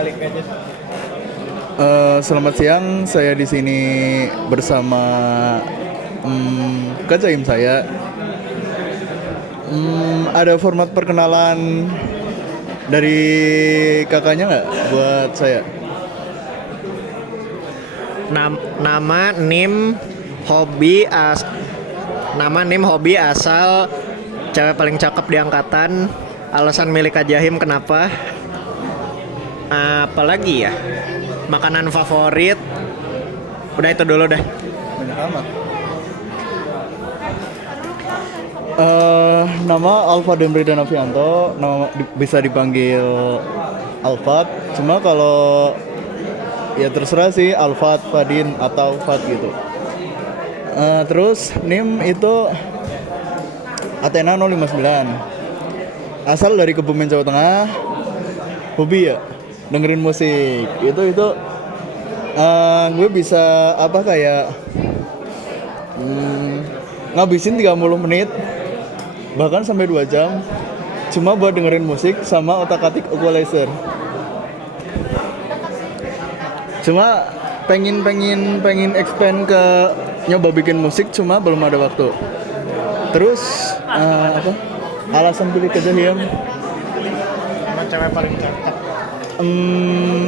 balik aja. Selamat siang, saya di sini bersama Kak Zaim saya. Ada format perkenalan dari kakaknya nggak buat saya? Nama NIM hobi asal cewek paling cakep di angkatan. Alasan milih Kak Jahim kenapa? Apalagi ya? Makanan favorit. Udah itu dulu deh. Banyak amat. Nama Alfa Demrida Novianto, bisa dipanggil Alfat. Cuma kalau ya terserah sih, Alfat, Fadin atau Fat gitu. Terus NIM itu Athena 059. Asal dari Kebumen, Jawa Tengah. Hobi ya dengerin musik. Itu gue bisa apa kayak ngabisin 30 menit bahkan sampai 2 jam cuma buat dengerin musik sama otak-atik equalizer. Cuma pengen expand ke nyoba bikin musik, cuma belum ada waktu. Terus apa alasan pilih Kak Jahim? Sama cewek paling cakep.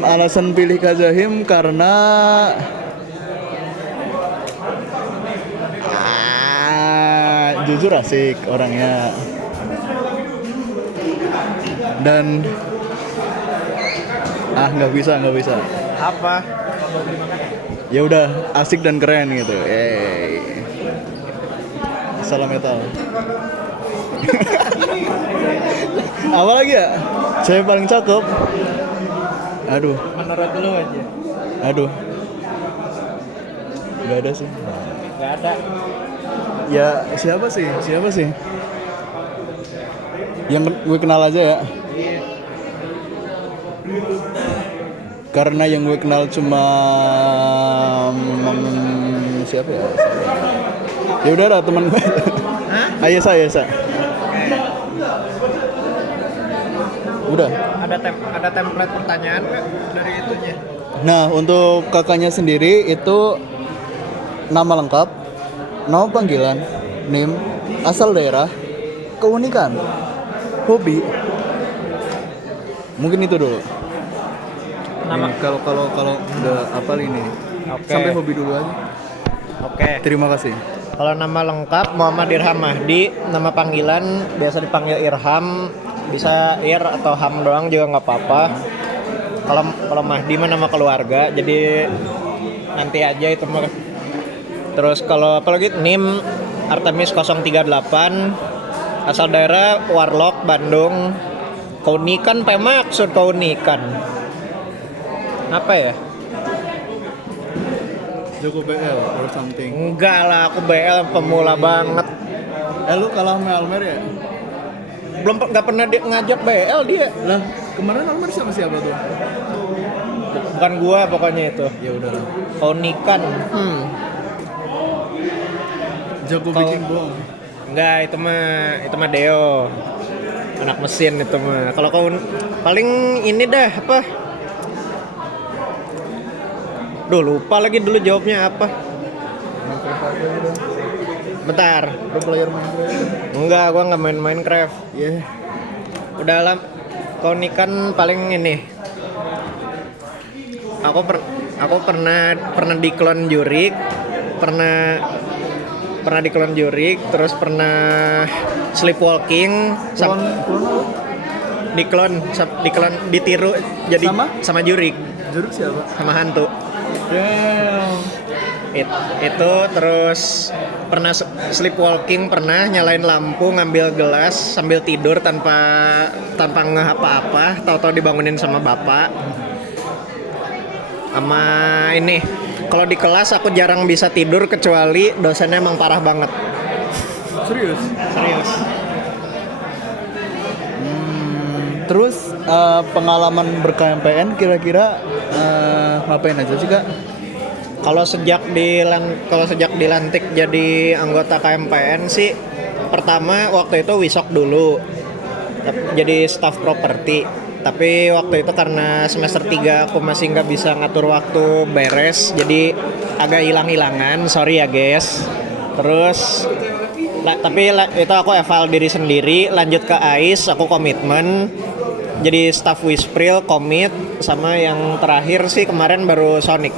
Alasan pilih Kak Jahim karena jujur asik orangnya, dan nggak bisa Apa? ya udah asik dan keren gitu. Salam metal. Apa lagi ya? Saya paling cakep. Aduh, Menurut lu aja. nggak ada sih. Gak ada. Ya siapa sih yang gue kenal aja ya. Karena yang gue kenal cuma siapa ya? Ya udah lah, teman gue. Ayesa. Udah. Ada template pertanyaan nggak dari itunya? Nah, untuk kakaknya sendiri itu nama lengkap, nama panggilan, NIM, asal daerah, keunikan, hobi. Mungkin itu dulu. Nama. Ini kalau udah hafal ini. Oke. Sampai hobi dulu aja. Oke. Terima kasih. Kalau nama lengkap Muhammad Irham Mahdi, nama panggilan biasa dipanggil Irham, bisa Ir atau Ham doang juga nggak apa-apa. Kalau Mahdi mah nama keluarga, jadi nanti aja itu mah. Terus kalau apalagi NIM Artemis 038, asal daerah Warlock, Bandung. Keunikan maksud keunikan. Apa ya? Joko BL or something. Enggak lah, aku BL pemula banget. Lu kalah sama Almer ya? Nggak pernah ngajak BL dia. Lah, kemarin Almer sama siapa tuh? Bukan gua pokoknya itu. Ya udahlah. Keunikan. Jago bikin bom. Enggak, itu mah Deo. Anak mesin itu mah. Kalau kau paling ini dah apa? Duh, lupa lagi dulu jawabnya apa. Bentar. Pro player Minecraft. Enggak, gua nggak main Minecraft. Yeah. Udah lah. Keunikan paling ini. Aku pernah di Klon Jurik, pernah di Klon Jurik, terus pernah sleepwalking di klon ditiru jadi sama Jurik. Juruk siapa? Sama hantu. Itu terus pernah sleepwalking, pernah nyalain lampu, ngambil gelas sambil tidur tanpa ngeh apa-apa, tahu-tahu dibangunin sama bapak. Sama ini, kalau di kelas aku jarang bisa tidur kecuali dosennya emang parah banget. Serius. Terus pengalaman ber-KMPN kira-kira ngapain aja sih, Kak? Kalau sejak dilantik jadi anggota KMPN sih, pertama waktu itu wisok dulu, jadi staff properti. tapi waktu itu karena semester 3 aku masih nggak bisa ngatur waktu beres, jadi agak hilang-hilangan, sorry ya guys. Terus itu aku eval diri sendiri, lanjut ke AIS, aku komitmen jadi staff Wispril, komit, sama yang terakhir sih kemarin baru Sonic.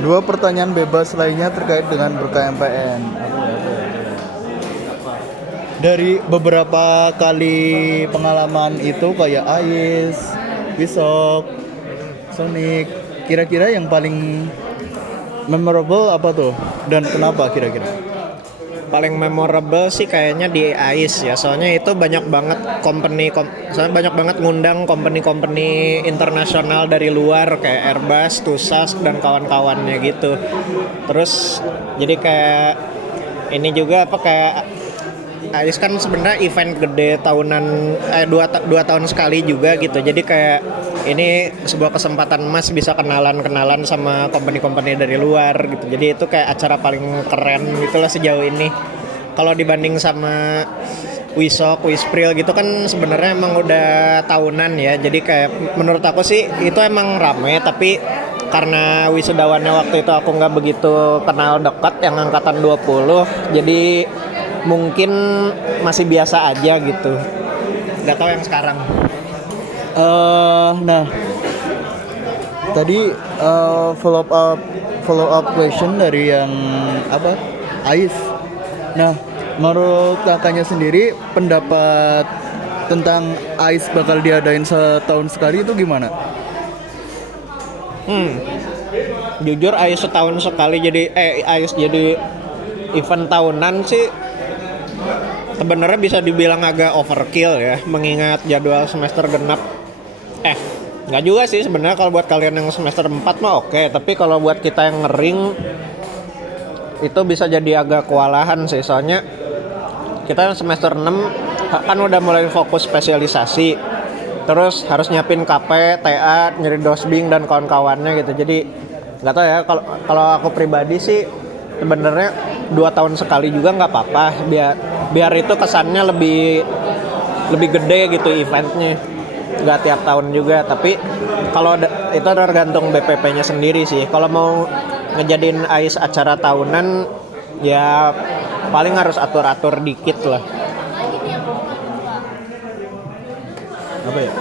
2 pertanyaan bebas lainnya terkait dengan ber-KMPN. Dari beberapa kali pengalaman itu kayak AIS, Wisok, Sonic, kira-kira yang paling memorable apa tuh? Dan kenapa kira-kira? Paling memorable sih kayaknya di AIS ya, soalnya itu banyak banget soalnya banyak banget ngundang company internasional dari luar kayak Airbus, Tusask dan kawan-kawannya gitu. Terus jadi kayak ini juga kayak AIS kan sebenarnya event gede tahunan, dua tahun sekali juga gitu. Jadi kayak ini sebuah kesempatan emas bisa kenalan sama company dari luar gitu. Jadi itu kayak acara paling keren gitulah sejauh ini. Kalau dibanding sama Wisok, Wispril gitu kan sebenarnya emang udah tahunan ya. Jadi kayak menurut aku sih itu emang rame, tapi karena wisudawannya waktu itu aku nggak begitu kenal dekat yang angkatan 20, jadi mungkin masih biasa aja gitu. Nggak tahu yang sekarang. Nah, tadi follow up question dari yang apa? AIS. Nah, menurut kakaknya sendiri pendapat tentang AIS bakal diadain setahun sekali itu gimana? Jujur AIS setahun sekali AIS jadi event tahunan sih sebenarnya bisa dibilang agak overkill ya, mengingat jadwal semester genap. Nggak juga sih sebenarnya, kalau buat kalian yang semester 4 mah oke, tapi kalau buat kita yang ngering itu bisa jadi agak kewalahan sih, soalnya kita yang semester 6 kan udah mulai fokus spesialisasi, terus harus nyiapin KP, TA, nyari dosbing dan kawan-kawannya gitu. Jadi nggak tahu ya, kalau aku pribadi sih sebenarnya 2 tahun sekali juga nggak apa-apa, biar itu kesannya lebih gede gitu eventnya, nggak tiap tahun juga. Tapi kalau itu tergantung BPP-nya sendiri sih. Kalau mau ngejadiin AIS acara tahunan ya paling harus atur-atur dikit lah. Apa ya?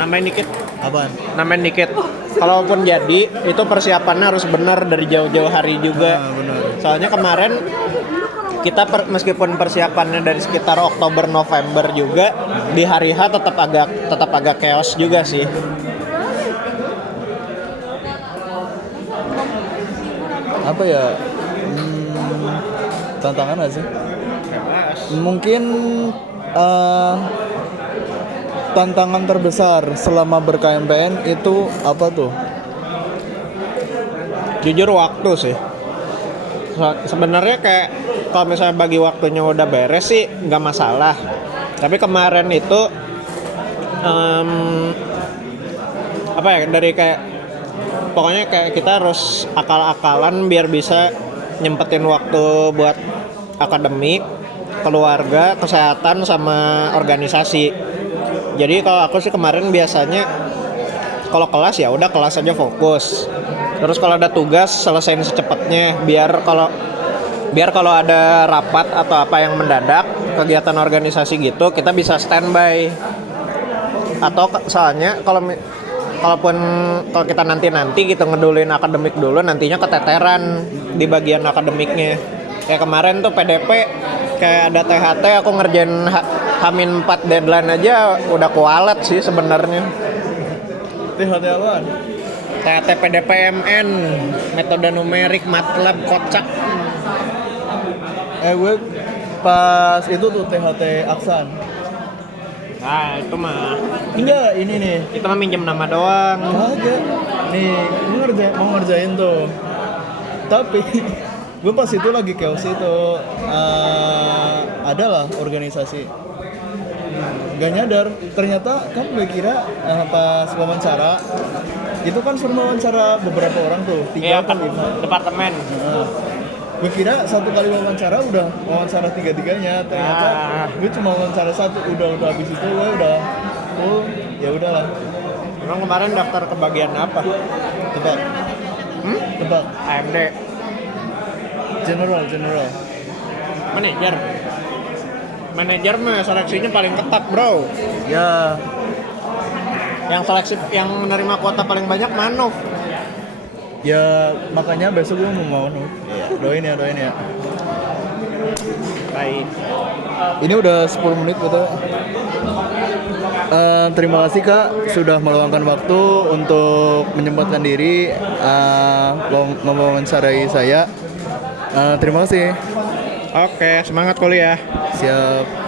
Nambahin dikit. Apaan? Nambahin dikit. Kalaupun jadi itu persiapannya harus benar dari jauh-jauh hari juga. Benar. Soalnya kemarin kita meskipun persiapannya dari sekitar Oktober November juga, di hari H tetap agak chaos juga sih. Apa ya? Tantangan nggak sih? Mungkin tantangan terbesar selama ber-KMPN itu apa tuh? Jujur waktu sih. Sebenarnya kayak kalau misalnya bagi waktunya udah beres sih nggak masalah. Tapi kemarin itu apa ya, dari kayak pokoknya kayak kita harus akal-akalan biar bisa nyempetin waktu buat akademik, keluarga, kesehatan sama organisasi. Jadi kalau aku sih kemarin biasanya kalau kelas ya udah kelas aja fokus. Terus kalau ada tugas selesain secepatnya, biar kalau ada rapat atau apa yang mendadak, kegiatan organisasi gitu, kita bisa standby. Atau soalnya kalau kita nanti gitu ngeduluin akademik dulu, nantinya keteteran di bagian akademiknya. Kayak kemarin tuh PDP kayak ada THT, aku ngerjain H-4 deadline aja udah kualat sih sebenarnya. THT apaan? THT PDPMN, metode numerik, MATLAB, kocak. Gue pas itu tuh THT Aksan. Nah itu mah Enggak, ini nih. itu mah minjem nama doang. Kagak. Nih, gue mau ngerjain tuh. Tapi gue pas itu lagi chaos itu adalah organisasi. Gak nyadar, ternyata kan gue kira pas wawancara itu kan suruh wawancara beberapa orang tuh, 3 Iya atau kan 5 departemen. Gue kira satu kali wawancara udah wawancara tiga-tiganya, ternyata gue cuma wawancara satu, udah habis itu gue udah ya udahlah. Emang kemarin daftar ke bagian apa? Tebak. Tebak. AMD. General. Manajer mah seleksinya paling ketat, bro. Ya, Yang seleksi yang menerima kuota paling banyak Manov. ya makanya besok gue mau Iya. doain ya. Baik. Ini udah 10 menit betul. Terima kasih Kak sudah meluangkan waktu untuk menyempatkan diri mewawancarai saya. Terima kasih. Oke, semangat kuliah. Siap.